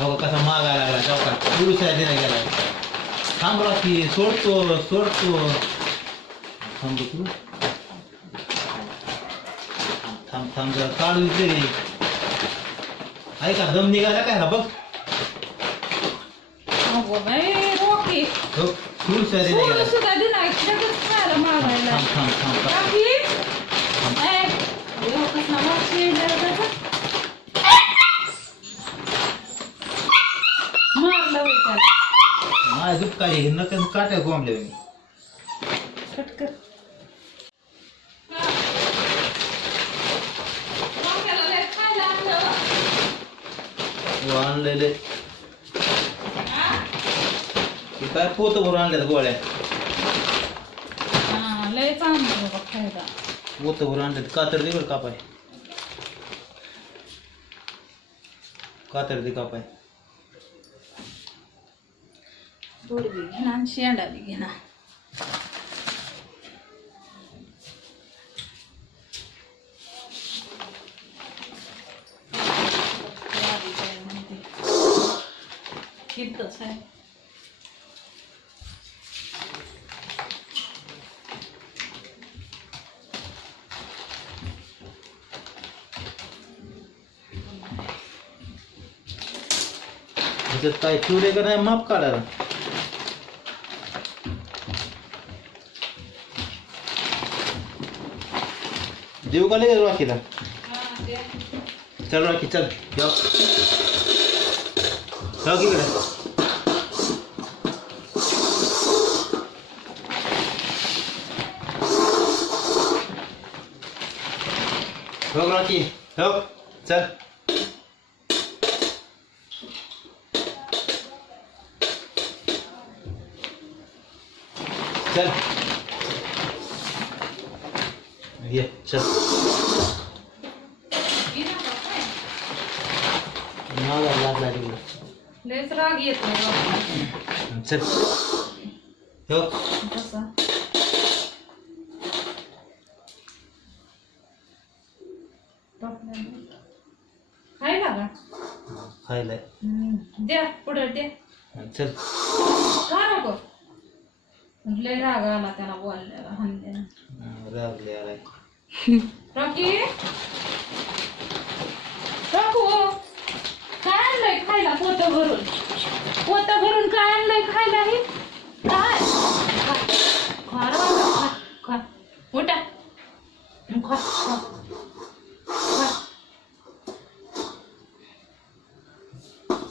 हो कसा मागायला लागला चौकात पुरुषा दिला गेला थांबला की सोडतो सोडतो थांब तू थांब थांब जरा काढू तरी ऐका दम निघाला काय हा बघ अगो बाई रोकी हो पुरुषा सोडून गेला सुद्धा दिला लगेच खायला मागायला थांब थांब थांब थांब. ए, अयो, कसला वास येईल त्याचा. नाही दुपकाळी हे नका काट्या गोमले मी. कट कर. हो, आणलेले. काय पोत भरून आणल्यात गोळ्या? लय चांगलं बघ फायदा पोत भरून आणल्यात कातर दे बरं कापाय. कातर दे कापाय. थोडी बी घेणा आणि शेंडा बी घेणा. कितच आहे. ह्याच्यात काय ठेवले का नाही माप काढायला देऊ का लगेच राखीला हा, ते. चल राखी चल जाऊ जाऊ की इकडे हो राखी हो चल चल ये चल? मागा लागला तिकडे. लयच राग येतो बाबा. चल. हो टोपल्याला. खायला का? खायला. द्या पुढे द्या. चल. का नको? लय राग आला त्याला बोलल्याला हल्ल्याला रागले आलाय. रॉकी! रॉको! काय आणलंय खायला पोत भरून पोत भरून काय आणलंय खायला हे? काय? खा खा रे बाबा, खा खा. उठा. खा खा. खा.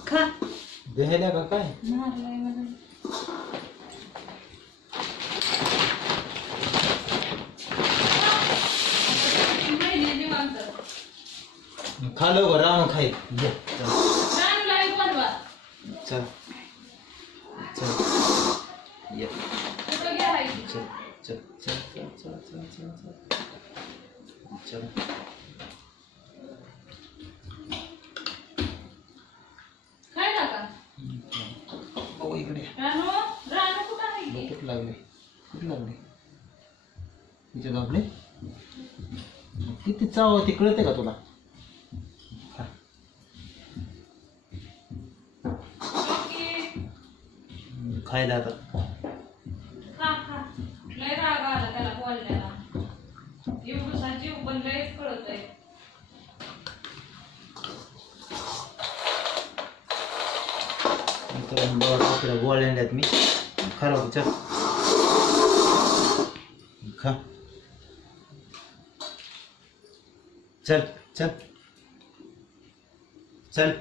खा. बेहल्या का काय? मारलंय मला. खालो राम खाई ये चल चल चल ये कुठं गेलाय चल चल चल चल चल चल चल चल चल बघू इकडे रानू रानू कुठं आहे बघ कुठं लागले कुठं लागले दाबले किती चाव ती कळते का तुला खायला आता. खा खा. लय राग आला त्याला बोलल्याला एवढसा जीव पण लयच कळत आहे. तर बाबा गोळ्या आणल्यात मी. खराब चल. खा. चल चल. चल.